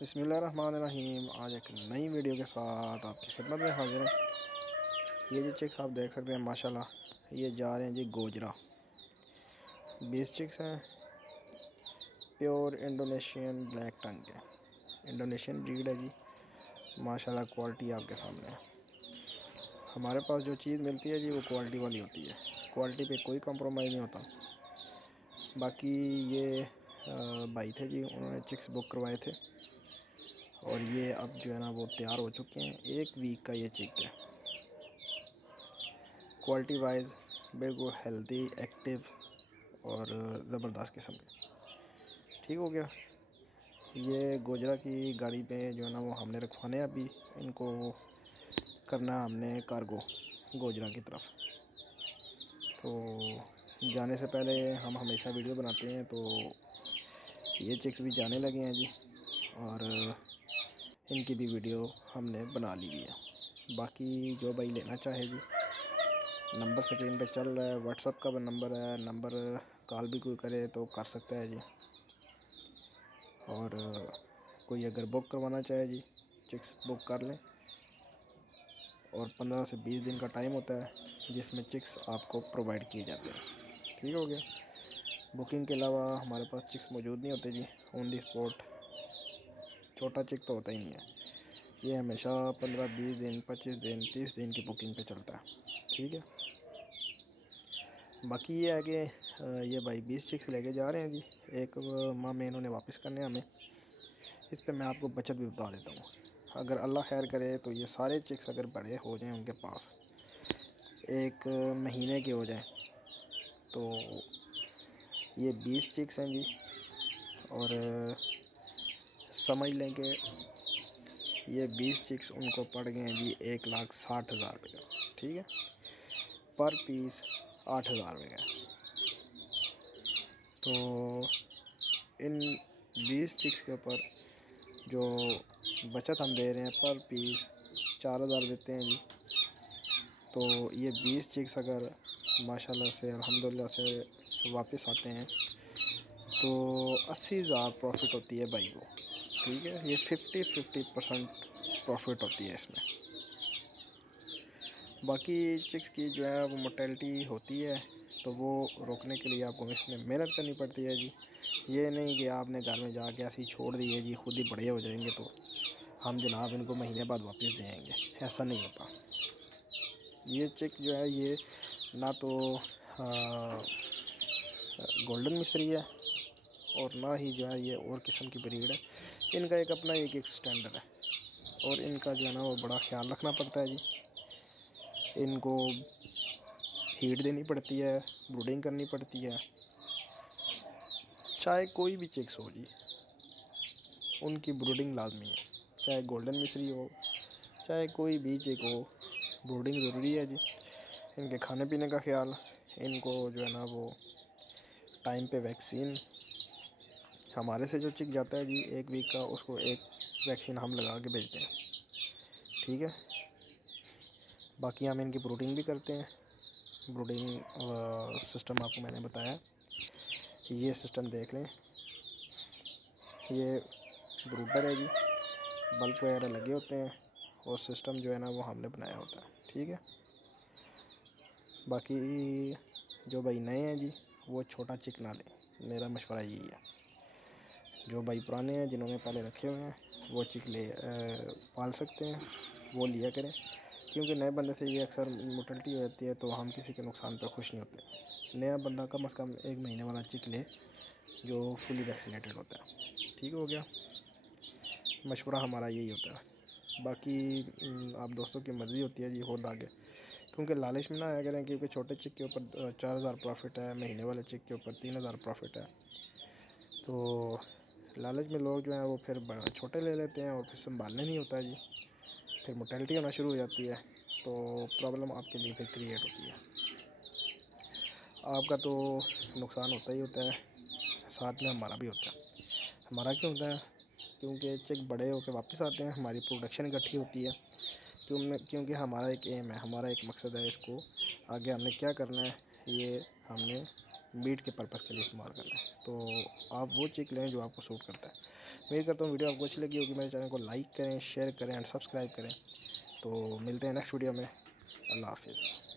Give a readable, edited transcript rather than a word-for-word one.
बिस्मिल्लाहिर्रहमानिर्रहीम। आज एक नई वीडियो के साथ आपकी खिदमत में हाजिर है। ये जो चिक्स आप देख सकते हैं माशाल्लाह, ये जा रहे हैं जी गोजरा। 20 चिक्स हैं, प्योर इंडोनेशियन ब्लैक टंग के, इंडोनेशियन ब्रीड है जी। माशाल्लाह क्वालिटी आपके सामने है। हमारे पास जो चीज़ मिलती है जी वो क्वालिटी वाली होती है, क्वालिटी पे कोई कंप्रोमाइज़ नहीं होता। बाकी ये भाई थे जी, उन्होंने चिक्स बुक करवाए थे और ये अब जो है ना वो तैयार हो चुके हैं। 1 वीक का ये चिक है। क्वालिटी वाइज बिल्कुल हेल्दी, एक्टिव और ज़बरदस्त किस्म के। ठीक हो गया। ये गोजरा की गाड़ी पे जो है ना वो हमने रखवाने हैं। अभी इनको करना है हमने कार्गो गोजरा की तरफ। तो जाने से पहले हम हमेशा वीडियो बनाते हैं, तो ये चिक्स भी जाने लगे हैं जी और इनकी भी वीडियो हमने बना ली हुई है। बाकी जो भाई लेना चाहे जी, नंबर स्क्रीन पे चल रहा है, व्हाट्सअप का नंबर है, नंबर कॉल भी कोई करे तो कर सकता है जी। और कोई अगर बुक करवाना चाहे जी, चिक्स बुक कर लें। और 15 से 20 दिन का टाइम होता है जिसमें चिक्स आपको प्रोवाइड किए जाते हैं। ठीक हो गया। बुकिंग के अलावा हमारे पास चिक्स मौजूद नहीं होते जी, ऑन दी स्पॉट। छोटा चिक तो होता ही नहीं है, ये हमेशा 15-20 दिन, 25 दिन, 30 दिन की बुकिंग पे चलता है। ठीक है। बाकी ये है कि ये भाई 20 चिक्स लेके जा रहे हैं जी। एक माह में इन्होंने वापस करने हैं हमें। इस पे मैं आपको बचत भी बता देता हूँ। अगर अल्लाह खैर करे तो ये सारे चिक्स अगर बड़े हो जाएं, उनके पास 1 महीने के हो जाएं, तो ये 20 चिक्स हैं जी। और समझ लें कि ये 20 चिक्स उनको पड़ गए हैं जी 1,60,000 रुपये का। ठीक है। पर पीस 8,000 रुपये का। तो इन 20 चिक्स के ऊपर जो बचत हम दे रहे हैं, पर पीस 4,000 देते हैं जी। तो ये 20 चिक्स अगर माशाल्लाह से अल्हम्दुलिल्लाह से वापस आते हैं तो 80,000 प्रॉफिट होती है भाई को। ठीक है। ये 50% प्रॉफिट होती है इसमें। बाकी चिक्स की जो है वो मोर्टेलिटी होती है, तो वो रोकने के लिए आपको इसमें मेहनत करनी पड़ती है जी। ये नहीं कि आपने घर में जाके ऐसे ही छोड़ दिए जी, खुद ही बड़े हो जाएंगे तो हम जनाब इनको महीने बाद वापस देंगे, ऐसा नहीं होता। ये चिक जो है ये ना तो गोल्डन मिस्री है और ना ही जो है ये और किस्म की ब्रीड है। इनका एक अपना एक स्टैंडर्ड है और इनका जो है ना वो बड़ा ख्याल रखना पड़ता है जी। इनको हीट देनी पड़ती है, ब्रूडिंग करनी पड़ती है। चाहे कोई भी चिक्स हो जी, उनकी ब्रूडिंग लाजमी है। चाहे गोल्डन मिस्री हो, चाहे कोई भी चिक हो, ब्रूडिंग ज़रूरी है जी। इनके खाने पीने का ख्याल, इनको जो है ना वो टाइम पे वैक्सीन। हमारे से जो चिक जाता है जी 1 वीक का, उसको एक वैक्सीन हम लगा के भेजते हैं। ठीक है। बाकी हम इनकी ब्रूडिंग भी करते हैं। ब्रूडिंग सिस्टम आपको मैंने बताया, ये सिस्टम देख लें। ये ब्रूडर है जी, बल्ब वगैरह लगे होते हैं और सिस्टम जो है ना वो हमने बनाया होता है। ठीक है। बाकी जो भाई नए हैं जी वो छोटा चिक ना लें, मेरा मशवरा यही है। जो भाई पुराने हैं जिन्होंने पहले रखे हुए हैं वो चिक पाल सकते हैं, वो लिया करें। क्योंकि नए बंदे से ये अक्सर मोर्टेलिटी हो जाती है, तो हम किसी के नुकसान पर खुश नहीं होते। नया बंदा कम से कम 1 महीने वाला चिक ले जो फुली वैक्सीनेटेड होता है। ठीक हो गया। मशवरा हमारा यही होता है। बाकी आप दोस्तों की मर्ज़ी होती है जी हो आगे, क्योंकि लालच में ना आया करें। क्योंकि छोटे चिक के ऊपर 4,000 प्रॉफिट है, महीने वाले चिक के ऊपर 3,000 प्रॉफिट है। तो लालच में लोग जो हैं वो फिर छोटे ले लेते हैं और फिर संभालने नहीं होता है जी, फिर मोर्टेलिटी होना शुरू हो जाती है, तो प्रॉब्लम आपके लिए फिर क्रिएट होती है। आपका तो नुकसान होता ही होता है, साथ में हमारा भी होता है। हमारा क्यों होता है? क्योंकि चिक बड़े होकर वापस आते हैं, हमारी प्रोडक्शन इकट्ठी होती है। क्योंकि हमारा एक एम है, हमारा एक मकसद है, इसको आगे हमने क्या करना है, ये हमने मीट के पर्पज़ के लिए इस्तेमाल करना है। तो आप वो चिक लें जो आपको सूट करता है। उम्मीद करता हूँ वीडियो आपको अच्छी लगी होगी। मेरे चैनल को लाइक करें, शेयर करें एंड सब्सक्राइब करें। तो मिलते हैं नेक्स्ट वीडियो में। अल्लाह हाफिज़।